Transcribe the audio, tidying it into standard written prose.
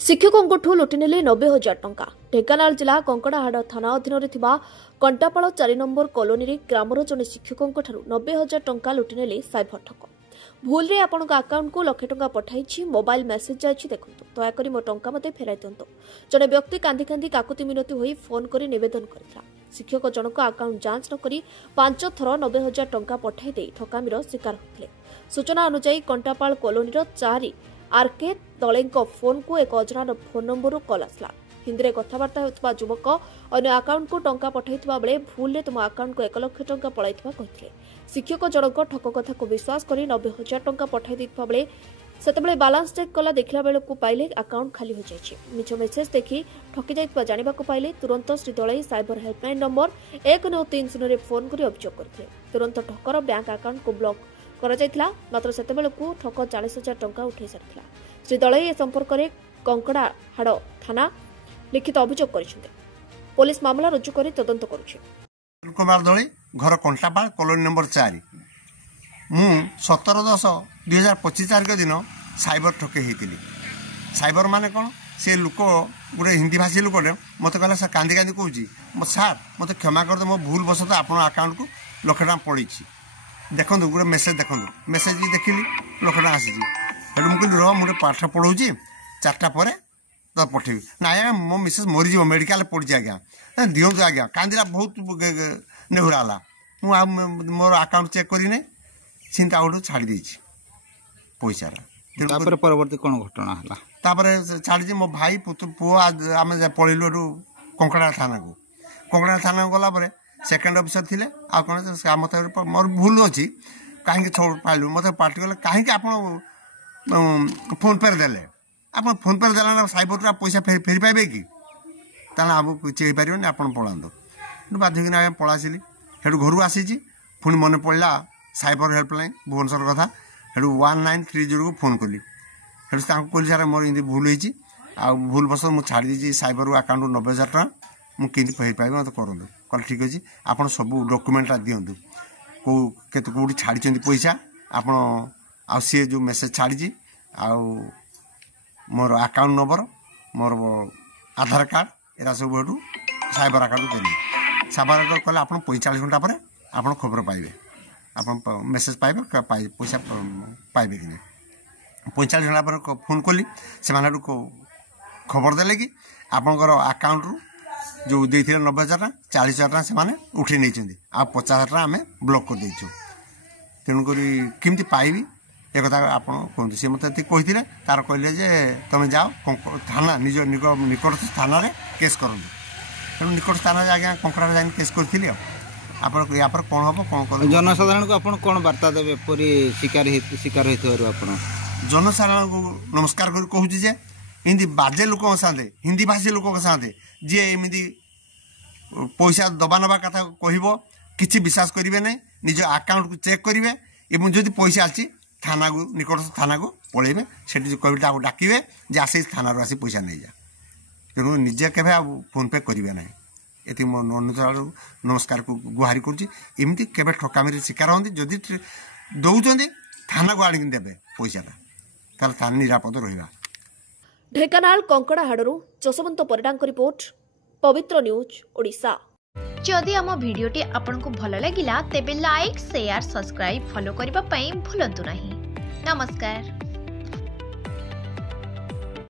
ଶିକ୍ଷକଙ୍କଠୁ ଲୁଟିନେଲେ 90,000 ଟଙ୍କା। ଢେଙ୍କାନାଳ ଜିଲ୍ଲା କଙ୍କଡାହାଡ଼ ଥାନା ଅଧୀନରେ ଥିବା କଣ୍ଟାପାଳ 4 ନମ୍ବର କଲୋନୀରେ ଗ୍ରାମର ଜଣେ ଶିକ୍ଷକଙ୍କଠାରୁ 90,000 ଟଙ୍କା ଲୁଟିନେଲେ ସାଇବର ଠକ। ଭୁଲରେ ଆପଣଙ୍କ ଆକାଉଣ୍ଟକୁ ଲକ୍ଷେ ଟଙ୍କା ପଠାଇଛି, ମୋବାଇଲ ମେସେଜ ଯାଇଛି, ଦେଖନ୍ତୁ, ଦୟାକରି ମୋ ଟଙ୍କା ମୋତେ ଫେରାଇ ଦିଅନ୍ତୁ। ଜଣେ ବ୍ୟକ୍ତି କାନ୍ଦି କାନ୍ଦି କାକୁତି ମିନତି ହୋଇ ଫୋନ୍ କରି ନିବେଦନ କରିଥିଲା। ଶିକ୍ଷକ ଜଣକ ଆକାଉଣ୍ଟ ଯାଞ୍ଚ ନ କରି 5 ଥର 90,000 ଟଙ୍କା ପଠାଇ ଦେଇ ଠକାମିର ଶିକାର ହୋଇଥିଲେ। ସୂଚନା ଅନୁଯାୟୀ କଣ୍ଟାପାଳ କଲୋନୀର 4 ଆର୍କେ ଦଳେଙ୍କ ଫୋନ୍କୁ ଏକ ଅଜଣା ଫୋନ୍ ନମ୍ବରରୁ କଲ୍ ଆସିଲା। ହିନ୍ଦୀରେ କଥାବାର୍ତ୍ତା ହେଉଥିବା ଯୁବକ ଅନ୍ୟ ଆକାଉଣ୍ଟକୁ ଟଙ୍କା ପଠାଇଥିବା ବେଳେ ଭୁଲରେ ତୁମ ଆକାଉଣ୍ଟକୁ 1 ଲକ୍ଷ ଟଙ୍କା ପଳାଇଥିବା କହିଥିଲେ। ଶିକ୍ଷକ ଜଣକ ଠକ କଥାକୁ ବିଶ୍ୱାସ କରି 90,000 ଟଙ୍କା ପଠାଇ ଦେଇଥିବା ବେଳେ ସେତେବେଳେ ବାଲାନ୍ସ ଚେକ୍ କଲା, ଦେଖିଲା ବେଳକୁ ପାଇଲେ ଆକାଉଣ୍ଟ ଖାଲି ହୋଇଯାଇଛି। ମିଛ ମେସେଜ ଦେଖି ଠକି ଯାଇଥିବା ଜାଣିବାକୁ ପାଇଲେ ତୁରନ୍ତ Shri Dalei cyber helpline number 1930ରେ ଫୋନ୍ କରି ଅଭିଯୋଗ କରିଥିଲେ। ତୁରନ୍ତ ଠକର ବ୍ୟାଙ୍କ ଆକାଉଣ୍ଟକୁ ବ୍ଲକ୍ କରାଯାଇଥିଲା, ମାତ୍ର ସେତେବେଳକୁ ଠକ 40,000 ଟଙ୍କା ଉଠାଇ ସାରିଥିଲା। ଶ୍ରୀ ଦଳେଇ ଏ ସମ୍ପର୍କରେ କଙ୍କଡାହାଡ଼ ଥାନା ଲିଖିତ ଅଭିଯୋଗ କରିଛନ୍ତି। ପୋଲିସ ମାମଲା ରୁଜୁ କରି ତଦନ୍ତ କରୁଛି। କୁମାର ଦଳେଇ, ଘର କଣ୍ଟାପାଳ, କଲୋନି ନମ୍ବର 4। ମୁଁ 17/10/2025 ତାରିଖ ଦିନ ସାଇବର ଠକେଇ ହେଇଥିଲି। ସାଇବର ମାନେ କ'ଣ, ସେ ଲୋକ ଗୋଟେ ହିନ୍ଦୀ ଭାଷୀ ଲୋକଟେ ମୋତେ କହିଲା, ସାର୍ କାନ୍ଦି କାନ୍ଦି କହୁଛି, ସାର୍ ମୋତେ କ୍ଷମା କରିଦେ, ମୋ ଭୁଲ ବଶତଃ ଆପଣଙ୍କ ଆକାଉଣ୍ଟକୁ ଲକ୍ଷେ ଟଙ୍କା ପଳେଇଛି, ଦେଖନ୍ତୁ ଗୋଟେ ମେସେଜ ଦେଖନ୍ତୁ। ମେସେଜ ଦେଖିଲି, ଲକ୍ଷେ ଟଙ୍କା ଆସିଛି। ସେଠୁ ମୁଁ କହିଲି, ରହ ମୁଁ ଗୋଟେ ପାଠ ପଢ଼ଉଛି, 4ଟା ପରେ ତ ପଠେଇବି। ନା ଆଜ୍ଞା, ମୋ ମିସେସ୍ ମରିଯିବ, ମେଡ଼ିକାଲରେ ପଡ଼ିଛି ଆଜ୍ଞା, ଦିଅନ୍ତୁ ଆଜ୍ଞା। କାନ୍ଦିଲା, ବହୁତ ନେହୁରା ହେଲା। ମୁଁ ଆଉ ମୋର ଆକାଉଣ୍ଟ ଚେକ୍ କରିନାହିଁ, ସେମିତି ଆଉ ଗୋଟେ ଛାଡ଼ି ଦେଇଛି ପଇସାଟା। ତାପରେ ପରବର୍ତ୍ତୀ କ'ଣ ଘଟଣା ହେଲା? ତାପରେ ଛାଡ଼ିଛି। ମୋ ଭାଇ ପୁଅ ଆମେ ପଳେଇଲୁ ଏଠୁ କଙ୍କଡା ଥାନାକୁ। କଙ୍କଡା ଥାନାକୁ ଗଲା ପରେ ସେକେଣ୍ଡ ଅଫିସର ଥିଲେ, ଆଉ କ'ଣ ମୋତେ ମୋର ଭୁଲ ଅଛି, କାହିଁକି ପାଇଲୁ, ମୋତେ ପାର୍ଟି କଲେ, କାହିଁକି ଆପଣ ଫୋନ୍ ପେ'ରେ ଦେଲେ, ଆପଣ ଫୋନ୍ ପେ'ରେ ଦେଲା ନା ସାଇବରଟା ପଇସା ଫେରି ପାଇବେ କି? ତାହେଲେ ଆମକୁ କିଛି ହେଇପାରିବନି, ଆପଣ ପଳାନ୍ତୁ। ବାଧ୍ୟ କିନା ଆଜ୍ଞା ପଳାଇସିଲି। ସେଠୁ ଘରକୁ ଆସିଛି, ପୁଣି ମନେ ପଡ଼ିଲା ସାଇବର ହେଲ୍ପଲାଇନ୍ ଭୁବନେଶ୍ୱର କଥା। ସେଠୁ 1930କୁ ଫୋନ୍ କଲି। ସେଠୁ ତାଙ୍କୁ କହିଲି, ସାର୍ ମୋର ଏମିତି ଭୁଲ ହେଇଛି, ଆଉ ଭୁଲ ବଶତଃ ମୁଁ ଛାଡ଼ି ଦେଇଛି ସାଇବର ଆକାଉଣ୍ଟରୁ 90,000 ଟଙ୍କା, ମୁଁ କେମିତି ଫେରିପାଇବି, ମୋତେ କରନ୍ତୁ। କହିଲେ ଠିକ୍ ଅଛି, ଆପଣ ସବୁ ଡକୁମେଣ୍ଟଟା ଦିଅନ୍ତୁ, କେଉଁଠି ଛାଡ଼ିଛନ୍ତି ପଇସା ଆପଣ, ଆଉ ସିଏ ଯେଉଁ ମେସେଜ ଛାଡ଼ିଛି, ଆଉ ମୋର ଆକାଉଣ୍ଟ ନମ୍ବର, ମୋର ଆଧାର କାର୍ଡ଼, ଏରା ସବୁ ଏଠୁ ସାଇବର ଆକାଉଣ୍ଟକୁ ଦେଲି। ସାଇବର ଆକାଉଣ୍ଟ କଲେ ଆପଣ 45 ଘଣ୍ଟା ପରେ ଆପଣ ଖବର ପାଇବେ, ଆପଣ ମେସେଜ ପାଇବେ, ପଇସା ପାଇବେ କି ନାହିଁ। 45 ଘଣ୍ଟା ପରେ ଫୋନ୍ କଲି, ସେମାନେ ଏଠୁ ଖବର ଦେଲେ କି ଆପଣଙ୍କର ଆକାଉଣ୍ଟରୁ ଯେଉଁ ଦେଇଥିଲେ 90,000 ଟଙ୍କା, 40,000 ଟଙ୍କା ସେମାନେ ଉଠାଇ ନେଇଛନ୍ତି, ଆଉ 50,000 ଟଙ୍କା ଆମେ ବ୍ଲକ୍ କରିଦେଇଛୁ। ତେଣୁକରି କେମିତି ପାଇବି ଏ କଥା ଆପଣ କୁହନ୍ତୁ। ସେ ମୋତେ ଏତିକି କହିଥିଲେ। ତାର କହିଲେ ଯେ ତୁମେ ଯାଅ ଥାନା, ନିଜ ନିକଟସ୍ଥ ଥାନାରେ କେସ୍ କରନ୍ତୁ। ତେଣୁ ନିକଟସ୍ଥ ଥାନାରେ ଆଜ୍ଞା କଙ୍କଡ଼ାରେ ଯାଇକି କେସ୍ କରିଥିଲି। ଆଉ ଆପଣ ୟାପରେ କ'ଣ ହେବ, କ'ଣ କରିବେ? ଜନସାଧାରଣଙ୍କୁ ଆପଣ କ'ଣ ବାର୍ତ୍ତା ଦେବେ ଏପରି ଶିକାର ହୋଇଥିବାରୁ? ଆପଣ ଜନସାଧାରଣଙ୍କୁ ନମସ୍କାର କରି କହୁଛି ଯେ ଏମିତି ବାଜେ ଲୋକଙ୍କ ସାଙ୍ଗେ, ହିନ୍ଦୀ ଭାଷୀ ଲୋକଙ୍କ ସାଙ୍ଗେ ଯିଏ ଏମିତି ପଇସା ଦେବା ନେବା କଥା କହିବ, କିଛି ବିଶ୍ୱାସ କରିବେ ନାହିଁ। ନିଜ ଆକାଉଣ୍ଟକୁ ଚେକ୍ କରିବେ, ଏବଂ ଯଦି ପଇସା ଅଛି ଥାନାକୁ, ନିକଟସ୍ଥ ଥାନାକୁ ପଳାଇବେ। ସେଠି କହିବେ, ତାକୁ ଡାକିବେ ଯେ ଆସି ଥାନାରୁ ଆସି ପଇସା ନେଇଯା। ତେଣୁ ନିଜେ କେବେ ଆଉ ଫୋନ୍ ପେ କରିବେ ନାହିଁ। ଏତିକି ମୋ ଅନୁରୋଧ, ନମସ୍କାରକୁ ଗୁହାରି କରୁଛି। ଏମିତି କେବେ ଠକାମିରେ ଶିକାର ହୁଅନ୍ତି, ଯଦି ଦେଉଛନ୍ତି ଥାନାକୁ ଆଣିକି ଦେବେ ପଇସାଟା, ତାହେଲେ ଥାନା ନିରାପଦ ରହିବା। ଢେଙ୍କାନାଳ କଙ୍କଡାହାଡ଼ରୁ ଯଶବନ୍ତ ପରିଡ଼ାଙ୍କ ରିପୋର୍ଟ, ପବିତ୍ର ନ୍ୟୁଜ୍ ଓଡ଼ିଶା। जदि आम भिडियोटी आपंक भल लगा तेब लाइक, शेयर, सब्सक्राइब, फॉलो करने भूलु नहीं। नमस्कार।